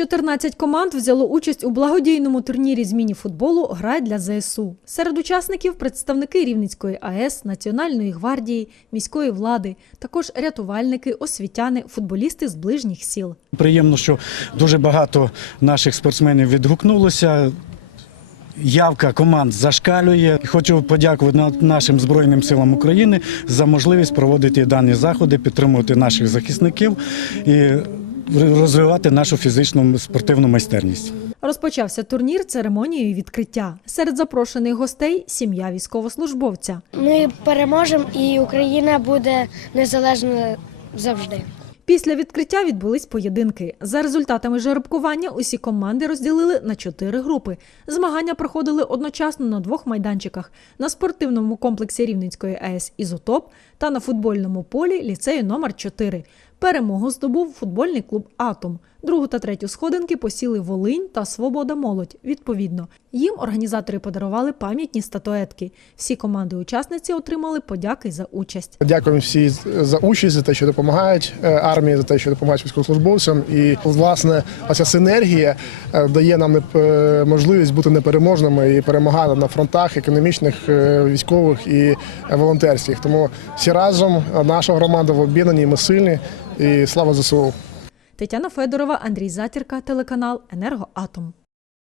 14 команд взяло участь у благодійному турнірі з міні-футболу Грай для ЗСУ. Серед учасників представники Рівненської АЕС, Національної гвардії, міської влади, також рятувальники, освітяни, футболісти з ближніх сіл. Приємно, що дуже багато наших спортсменів відгукнулося. Явка команд зашкалює. Хочу подякувати нашим Збройним силам України за можливість проводити дані заходи, підтримувати наших захисників і розвивати нашу фізичну спортивну майстерність. Розпочався турнір церемонією відкриття. Серед запрошених гостей сім'я військовослужбовця. Ми переможемо і Україна буде незалежна завжди. Після відкриття відбулись поєдинки. За результатами жеребкування усі команди розділили на чотири групи. Змагання проходили одночасно на двох майданчиках: на спортивному комплексі Рівненської АЕС Ізотоп та на футбольному полі ліцею номер 4 Перемогу здобув футбольний клуб Атом. Другу та третю сходинки посіли Волинь та Свобода Молодь. Відповідно, їм організатори подарували пам'ятні статуетки. Всі команди-учасниці отримали подяки за участь. Дякуємо всі за участь, за те, що допомагають е, армії, за те, що допомагають військовослужбовцям. І власне оця синергія е, дає нам е, можливість бути непереможними і перемагати на фронтах економічних, військових і волонтерських. Тому всі разом наша громада в об'єднанні, ми сильні. І слава ЗСУ. Тетяна Федорова, Андрій Затірка, телеканал Енергоатом.